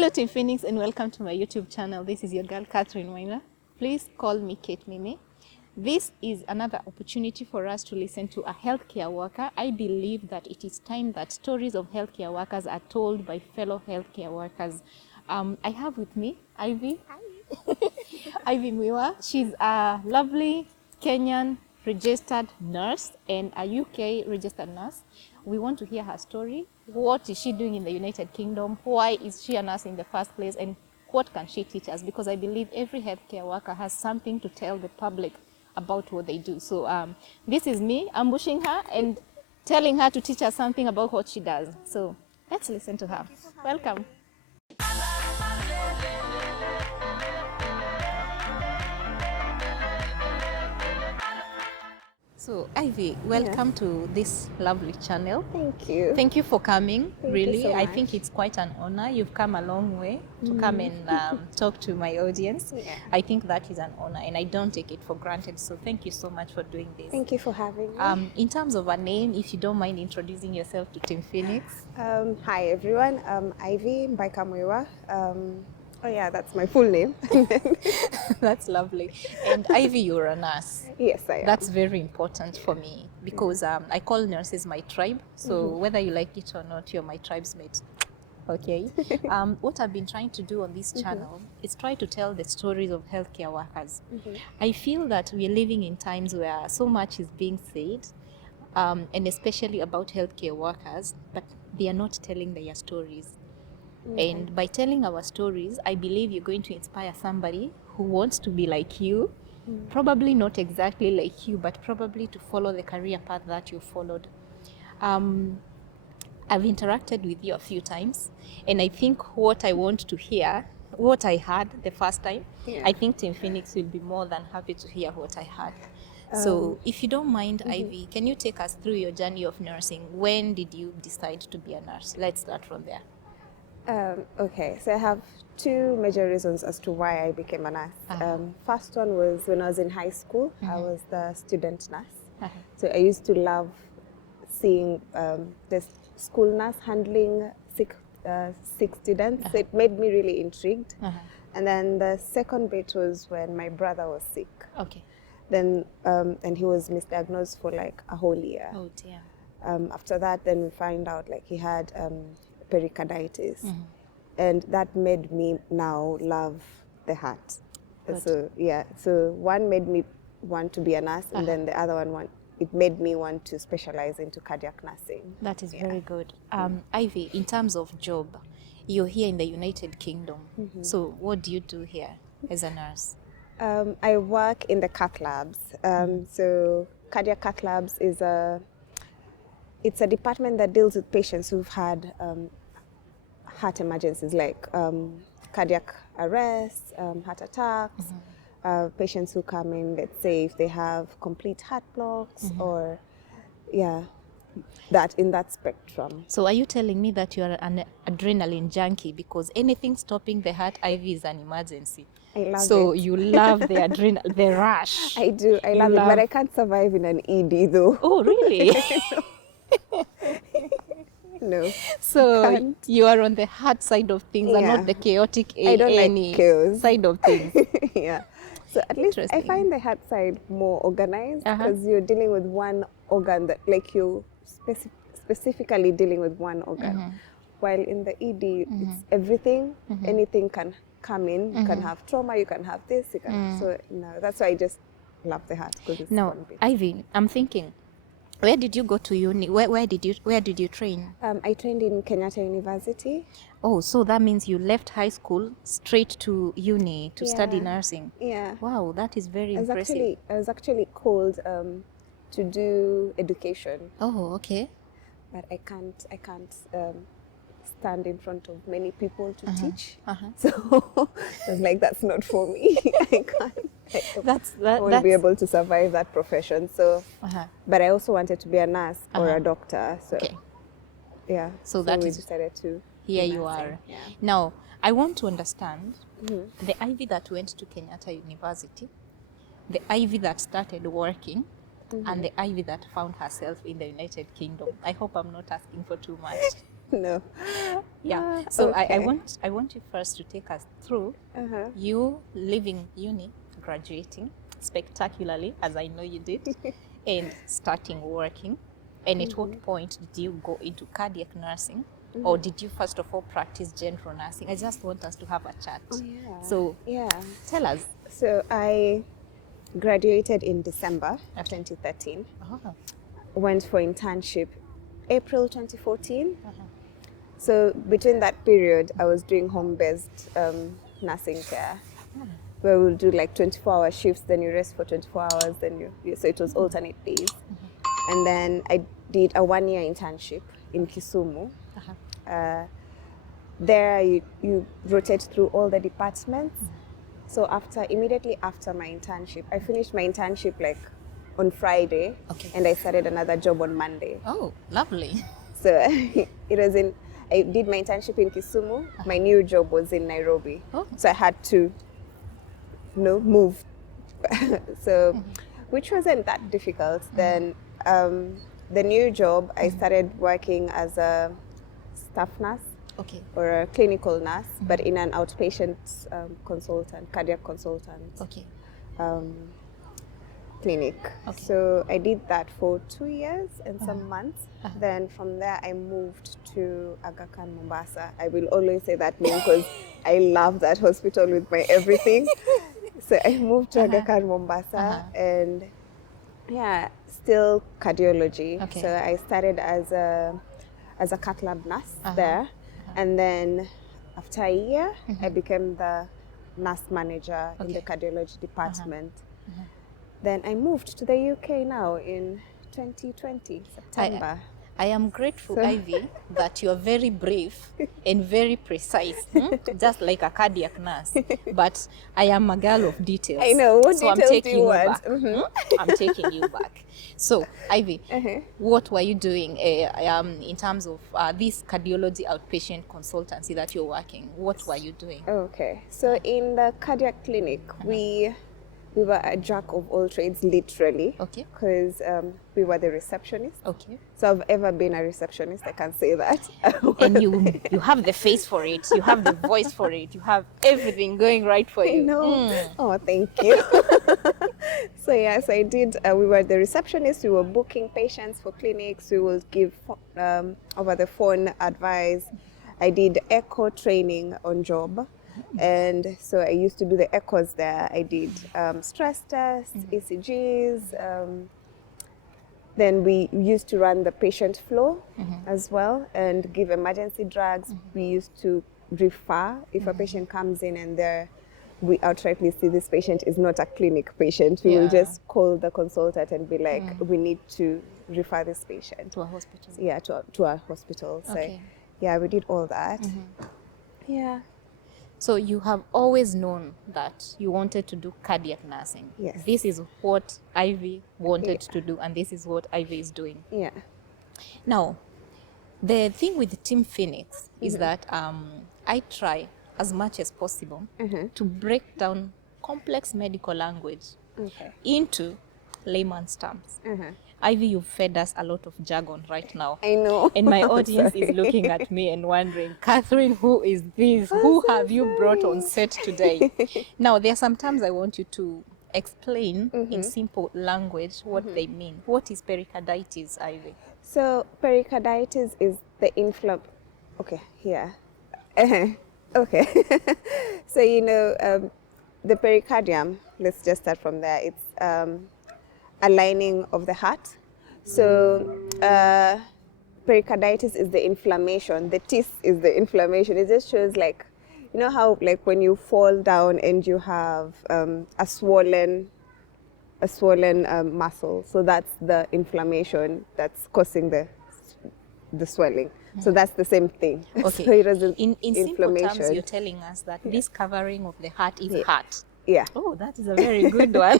Hello Team Phoenix and welcome to my YouTube channel. This is your girl Catherine Mwiwa. Please call me Kate Mimi. This is another opportunity for us to listen to a healthcare worker. I believe that it is time that stories of healthcare workers are told by fellow healthcare workers. I have with me Ivy. Hi. Ivy Mwiwa. She's a lovely Kenyan registered nurse and a UK registered nurse. We want to hear her story. What is she doing in the United Kingdom? Why is she a nurse in the first place? And what can she teach us? Because I believe every healthcare worker has something to tell the public about what they do. So this is me ambushing her and telling her to teach us something about what she does. So let's listen to her. Welcome. So Ivy, welcome to this lovely channel. Thank you. Thank you for coming. Thank really, you so I much. think it's quite an honor. You've come a long way to come and talk to my audience. Yeah. I think that is an honor and I don't take it for granted. So thank you so much for doing this. Thank you for having me. In terms of a name, if you don't mind introducing yourself to Team Phoenix. Hi everyone, Ivy Mwiwa. Oh yeah, that's my full name. That's lovely. And Ivy, you're a nurse. Yes, I am. That's very important for me because I call nurses my tribe. So whether you like it or not, you're my tribe's mate. Okay. What I've been trying to do on this channel is try to tell the stories of healthcare workers. I feel that we're living in times where so much is being said, and especially about healthcare workers, but they are not telling their stories. And by telling our stories, I believe you're going to inspire somebody who wants to be like you, probably not exactly like you, but probably to follow the career path that you followed. I've interacted with you a few times, and I think what I want to hear, what I heard the first time, I think Team Phoenix will be more than happy to hear what I heard. So if you don't mind, Ivy, can you take us through your journey of nursing? When did you decide to be a nurse? Let's start from there. Okay, so I have two major reasons as to why I became a nurse. First one was when I was in high school. I was the student nurse. So I used to love seeing the school nurse handling sick students. So it made me really intrigued. And then the second bit was when my brother was sick. Okay. Then and he was misdiagnosed for like a whole year. Oh dear. After that, then we find out like he had pericarditis, and that made me now love the heart. So yeah, so one made me want to be a nurse, and then the other it made me want to specialize into cardiac nursing. That is very good. Ivy, in terms of job, you're here in the United Kingdom. So what do you do here as a nurse? I work in the cath labs. So cardiac cath labs is it's a department that deals with patients who've had heart emergencies like cardiac arrest, heart attacks, patients who come in, let's say if they have complete heart blocks or that in that spectrum. So are you telling me that you are an adrenaline junkie because anything stopping the heart, Ivy, is an emergency? I love so it. You love the adrenaline, the rush. I do. I love it, but I can't survive in an ED though. Oh, really? No. So you are on the hard side of things and not the chaotic I don't like chaos side of things. Yeah. So at least I find the heart side more organized because you're dealing with one organ that like you specifically dealing with one organ. While in the ED, it's everything, anything can come in. You can have trauma, you can have this, you can. So no, that's why I just love the heart because it's one bit. Ivy, I'm thinking, where did you go to uni? Where did you train? I trained in Kenyatta University. Oh, so that means you left high school straight to uni to study nursing. Yeah. Wow, that is very impressive. I was actually called to do education. Oh, okay. But I can't stand in front of many people to teach. So I was like, that's not for me. I can't. I won't be able to survive that profession. So, but I also wanted to be a nurse or a doctor. So, yeah. So we decided to. Here you are. Yeah. Now, I want to understand the Ivy that went to Kenyatta University, the Ivy that started working, and the Ivy that found herself in the United Kingdom. I hope I'm not asking for too much. No. Yeah. So Okay. I want you first to take us through you leaving uni, graduating spectacularly, as I know you did, and starting working. And at what point did you go into cardiac nursing? Or did you first of all practice general nursing? I just want us to have a chat. Oh, yeah. So Yeah. tell us. So I graduated in December 2013. Went for internship April 2014. So between that period, I was doing home-based nursing care, where we'll do like 24-hour shifts, then you rest for 24 hours, then so it was alternate days. And then I did a 1-year internship in Kisumu. There you rotate through all the departments. So immediately after my internship, I finished my internship like on Friday, and I started another job on Monday. Oh, lovely. So I did my internship in Kisumu. My new job was in Nairobi. So I had to, move. So, which wasn't that difficult. Then the new job, I started working as a staff nurse. Or a clinical nurse, but in an outpatient cardiac consultant clinic. So I did that for 2 years and some months. Then from there I moved to Aga Khan Mombasa. I will always say that name because I love that hospital with my everything. So I moved to Aga Khan Mombasa and still cardiology. So I started as a cath lab nurse there. And then after a year, I became the nurse manager in the cardiology department. Then I moved to the UK now in 2020, September. I am grateful, Ivy, that you are very brief and very precise, just like a cardiac nurse. But I am a girl of details. I know. What so details I'm taking do you you want? back. I'm taking you back. So, Ivy, what were you doing in terms of this cardiology outpatient consultancy that you're working? What were you doing? Okay. So in the cardiac clinic, we were a jack of all trades, literally. Because we were the receptionists. So I've ever been a receptionist, I can say that. And you have the face for it, you have the voice for it, you have everything going right for you. I know. Oh, thank you. So yes, I did. We were the receptionists. We were booking patients for clinics. We would give over the phone advice. I did echo training on job. And so I used to do the echoes there. I did stress tests, ECGs. Then we used to run the patient flow as well and give emergency drugs. We used to refer if a patient comes in and we outrightly see this patient is not a clinic patient. We will just call the consultant and be like, we need to refer this patient to a hospital. Yeah, to a hospital. So yeah, we did all that. Yeah. So you have always known that you wanted to do cardiac nursing. Yes. This is what Ivy wanted to do, and this is what Ivy is doing. Yeah. Now, the thing with Team Phoenix is that I try as much as possible to break down complex medical language into layman's terms. Ivy, you've fed us a lot of jargon right now. I know. And my audience is looking at me and wondering, Catherine, who is this? Who have you brought on set today? Now, there are some terms I want you to explain in simple language what they mean. What is pericarditis, Ivy? So pericarditis is the Okay, here. Okay. So, the pericardium, let's just start from there. It's a lining of the heart. So pericarditis is the inflammation. The tis is the inflammation. It just shows how when you fall down and you have a swollen muscle. So that's the inflammation that's causing the swelling. So that's the same thing. Okay. So it is in simple inflammation. terms, you're telling us that this covering of the heart is heart. Yeah. Oh, that is a very good one.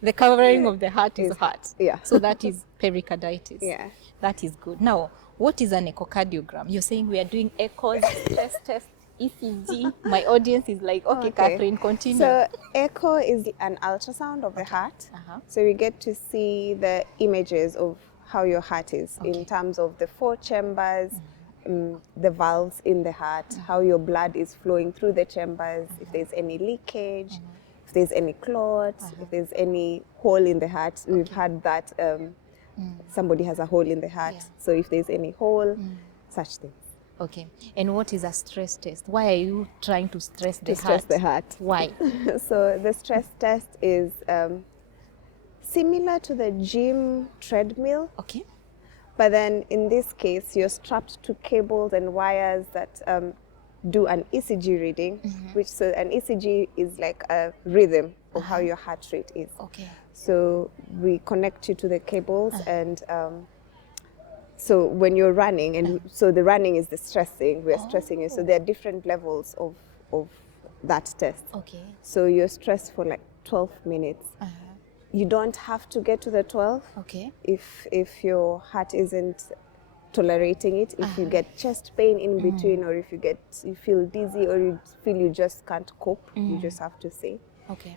The covering of the heart is heart. Yeah. So that is pericarditis. Yeah. That is good. Now, what is an echocardiogram? You're saying we are doing echoes, stress test, ECG. My audience is like, okay, Catherine, continue. So echo is an ultrasound of the heart. So we get to see the images of how your heart is in terms of the 4 chambers the valves in the heart, how your blood is flowing through the chambers, if there's any leakage, if there's any clot, if there's any hole in the heart. We've had that somebody has a hole in the heart. So if there's any hole, such things. Okay. And what is a stress test? Why are you trying to stress the heart? To stress the heart. Why? So the stress test is similar to the gym treadmill. Okay. But then in this case, you're strapped to cables and wires that do an ECG reading, which so an ECG is like a rhythm of how your heart rate is. Okay. So we connect you to the cables and so when you're running, and so the running is the stressing, we're stressing you. So there are different levels of that test. Okay. So you're stressed for like 12 minutes. You don't have to get to the 12 Okay. if your heart isn't tolerating it. If you get chest pain in between, or if you feel dizzy, or you feel you just can't cope, you just have to say. Okay.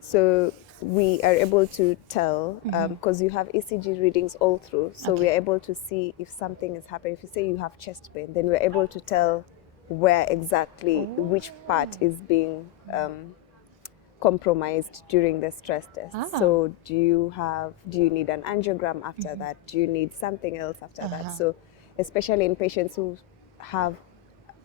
So we are able to tell, because you have ECG readings all through, so we are able to see if something is happening. If you say you have chest pain, then we're able to tell where exactly, which part is being compromised during the stress test. So do you need an angiogram after that? Do you need something else after that? So especially in patients who have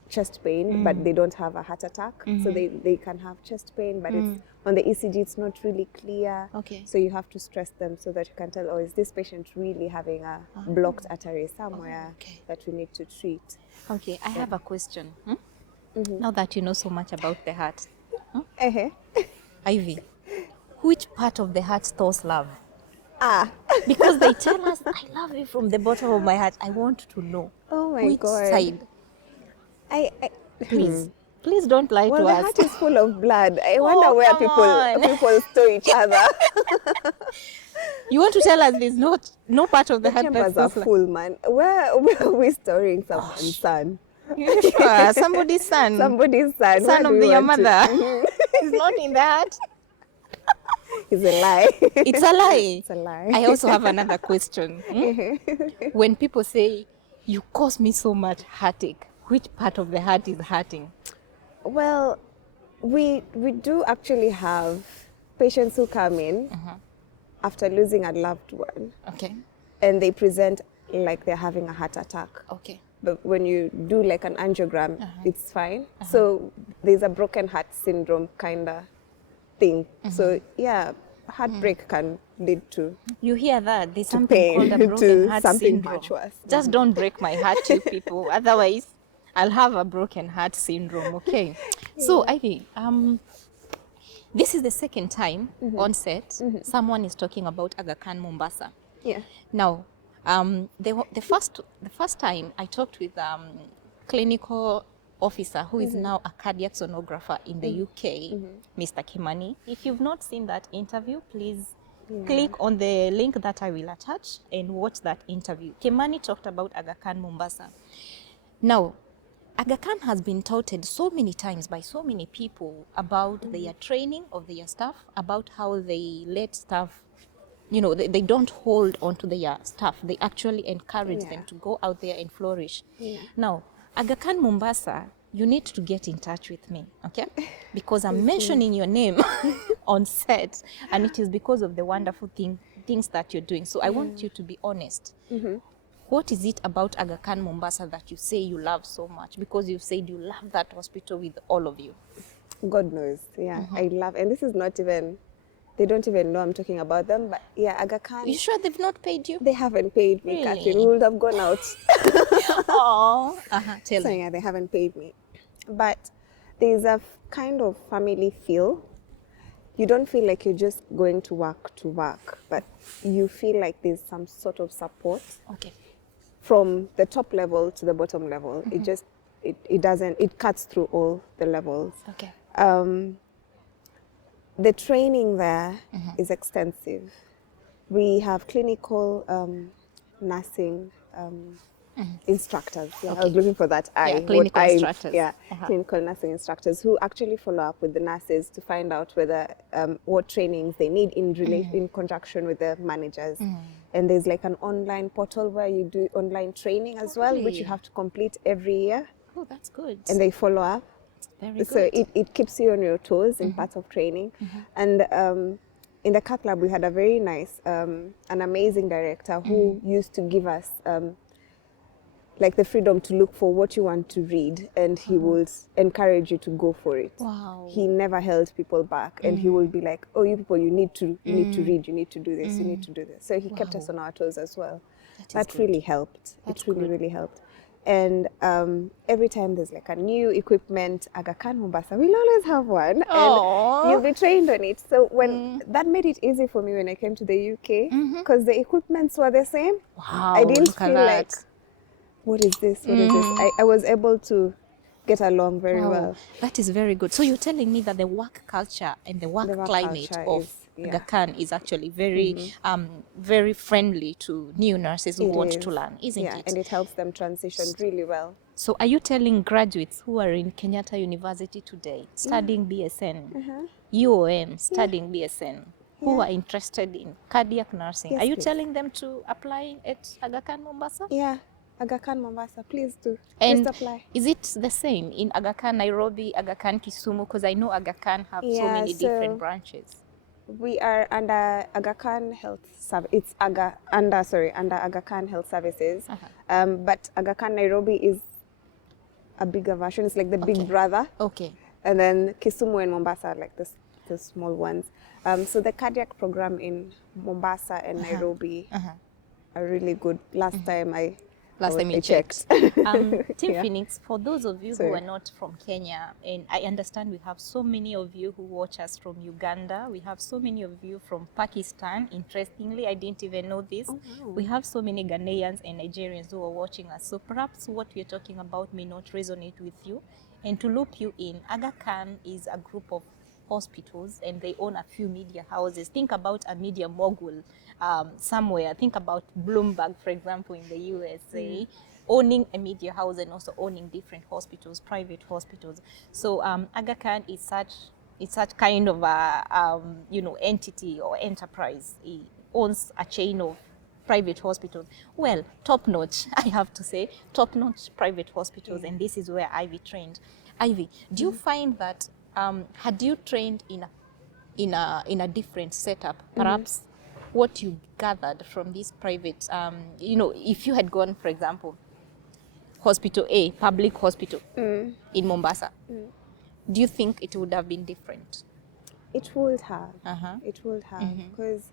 chest pain but they don't have a heart attack, so they can have chest pain, but it's on the ECG it's not really clear. Okay. So you have to stress them so that you can tell, oh, is this patient really having a blocked artery somewhere that we need to treat? Okay, I have a question. Now that you know so much about the heart, Ivy, which part of the heart stores love? Because they tell us, I love you from the bottom of my heart. I want to know. Oh my which God. side? Please don't lie to the us. heart is full of blood. I wonder where people store each other. You want to tell us there's no part of the heart chambers that are stores full, man. Where are we storing someone's son? You sure? Somebody's son. Somebody's son. Son of your mother. It's not in the heart. It's a lie. It's a lie. It's a lie. I also have another question. When people say, you cause me so much heartache, which part of the heart is hurting? Well, we do actually have patients who come in after losing a loved one. Okay. And they present like they're having a heart attack. Okay. But when you do like an angiogram, it's fine. So there's a broken heart syndrome kind of thing. So yeah, heartbreak can lead to You hear that? There's something pain, called a broken to heart something syndrome. much worse. Just don't break my heart, you people. Otherwise, I'll have a broken heart syndrome, okay? So, Ivy, this is the second time on set someone is talking about Aga Khan Mombasa. Yeah. Now, the first time I talked with clinical officer who is now a cardiac sonographer in the UK, Mr. Kimani. If you've not seen that interview, please click on the link that I will attach and watch that interview. Kimani talked about Aga Khan Mombasa. Now, Aga Khan has been touted so many times by so many people about their training of their staff, about how they let staff, you know, they don't hold on to their staff. They actually encourage them to go out there and flourish. Now, Aga Khan Mombasa, you need to get in touch with me, okay? Because I'm mentioning your name on set, and it is because of the wonderful things that you're doing. So I want you to be honest. What is it about Aga Khan Mombasa that you say you love so much? Because you've said you love that hospital with all of you. God knows, yeah. I love, and this is not even, they don't even know I'm talking about them, but yeah, Aga Khan. You sure they've not paid you? They haven't paid me, Really? Catherine. We would have gone out. Oh, tell So me. yeah, they haven't paid me. But there's a kind of family feel. You don't feel like you're just going to work, but you feel like there's some sort of support. Okay. From the top level to the bottom level. It cuts through all the levels. Okay. The training there is extensive. We have clinical nursing instructors. Yeah, I was looking for that. Clinical instructors. Clinical nursing instructors who actually follow up with the nurses to find out whether what trainings they need in conjunction with the managers. and there's like an online portal where you do online training as well, which you Really? have to complete every year, Oh, that's good. and they follow up. Very So good. it keeps you on your toes in parts of training. And in the Cath Lab, we had a very nice, an amazing director who used to give us like the freedom to look for what you want to read, and he would encourage you to go for it. Wow. He never held people back, and he would be like, "Oh, you people, you need to read, you need to do this, you need to do this." So he kept us on our toes as well. That really helped. That's it really, good. really helped. And every time there's like a new equipment, Aga Khan Mombasa, we'll always have one, Aw. and you'll be trained on it. So when that made it easy for me when I came to the UK, because the equipments were the same. Wow. I didn't Look at feel that. like, what is this? What is this? I was able to get along very Wow, well. that is very good. So you're telling me that the work culture and the work The work climate culture of is, yeah. Aga Khan is actually very, very friendly to new nurses who It want is. to learn, isn't Yeah, it? and it helps them transition really well. So are you telling graduates who are in Kenyatta University today, studying BSN, UOM, studying BSN, who are interested in cardiac nursing, Yes, are you please. telling them to apply at Aga Khan Mombasa? Yeah, Aga Khan Mombasa, please do. And Just apply. is it the same in Aga Khan Nairobi, Aga Khan Kisumu? Because I know Aga Khan have so Yeah, many so different branches. we are under Aga Khan Health Service. It's under Aga Khan Health Services. But Aga Khan Nairobi is a bigger version. It's like the Okay. big brother. Okay. And then Kisumu and Mombasa are like the small ones. So the cardiac program in Mombasa and Nairobi are really good. Last time I checked. Team Yeah. Phoenix, for those of you Sorry. who are not from Kenya, and I understand we have so many of you who watch us from Uganda, we have so many of you from Pakistan. Interestingly, I didn't even know this. We have so many Ghanaians and Nigerians who are watching us. So perhaps what we're talking about may not resonate with you. And to loop you in, Aga Khan is a group of hospitals, and they own a few media houses. Think about a media mogul somewhere. Think about Bloomberg, for example, in the USA, owning a media house and also owning different hospitals, private hospitals. So Aga Khan is such kind of a entity or enterprise. It owns a chain of private hospitals. Well, top notch, I have to say, top notch private hospitals, and this is where Ivy trained. Ivy, do you find that had you trained in a different setup, perhaps what you gathered from this private, if you had gone, for example, hospital A, public hospital in Mombasa, do you think it would have been different? It would have. It would have. Because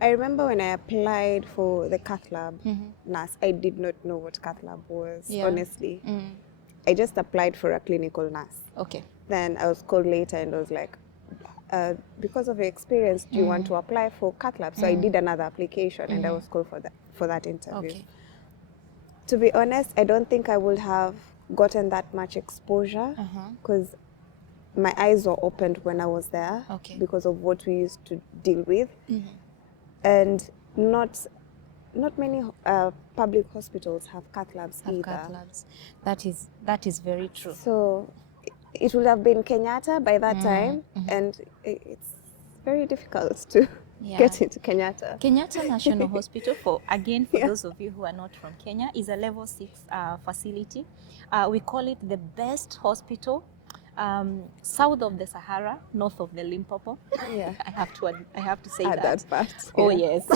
I remember when I applied for the Cath Lab nurse, I did not know what Cath Lab was, honestly. I just applied for a clinical nurse. Okay. Then I was called later and was like, because of your experience, do you want to apply for Cath Lab? So I did another application and I was called for that interview. Okay. To be honest, I don't think I would have gotten that much exposure because my eyes were opened when I was there because of what we used to deal with. And not many public hospitals have Cath Labs either. Cath labs. That is very true. So it would have been Kenyatta by that time, and it's very difficult to get into Kenyatta. Kenyatta National Hospital, for those of you who are not from Kenya, is a level 6 facility. We call it the best hospital south of the Sahara, north of the Limpopo. Yeah, I have to say add that part. Oh yes,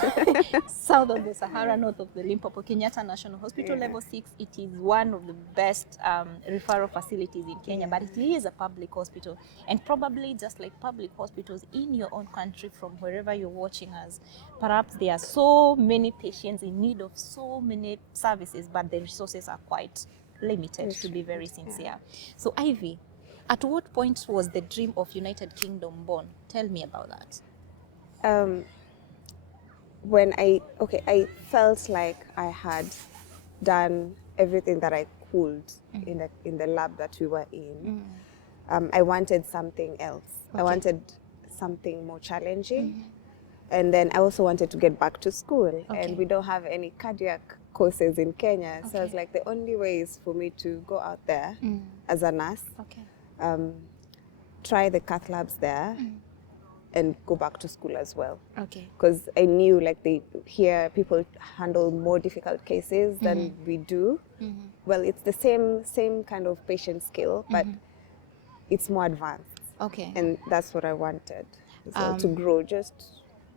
south of the Sahara, north of the Limpopo. Kenyatta National Hospital, level 6. It is one of the best referral facilities in Kenya, but it is a public hospital, and probably just like public hospitals in your own country, from wherever you're watching us, perhaps there are so many patients in need of so many services, but the resources are quite limited, to be very sincere. So Ivy, at what point was the dream of United Kingdom born? Tell me about that. When I felt like I had done everything that I could in the lab that we were in. I wanted something else. I wanted something more challenging. And then I also wanted to get back to school. And we don't have any cardiac courses in Kenya. So I was like, the only way is for me to go out there as a nurse, try the Cath Labs there, and go back to school as well. Okay. Because I knew like here people handle more difficult cases than we do. Well, it's the same kind of patient skill, but it's more advanced. Okay. And that's what I wanted. So to grow, just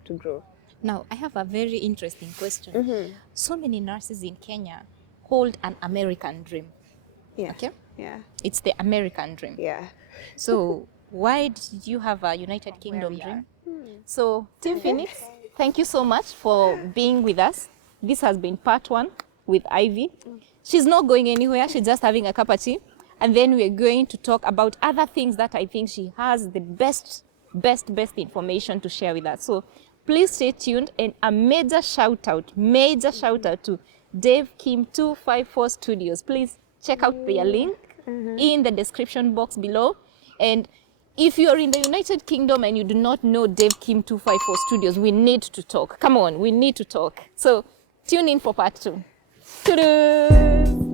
to grow. Now, I have a very interesting question. So many nurses in Kenya hold an American dream. Yeah. Okay? Yeah. It's the American dream. Yeah. So why did you have a United Kingdom dream? So, Team Phoenix, thank you so much for being with us. This has been part 1 with Ivy. She's not going anywhere. She's just having a cup of tea. And then we're going to talk about other things that I think she has the best information to share with us. So please stay tuned, and a major shout out to Dave Kim 254 Studios. Please check out their link in the description box below. And if you're in the United Kingdom and you do not know Dave Kim 254 Studios, we need to talk. Come on, we need to talk. So tune in for part 2. Ta-da!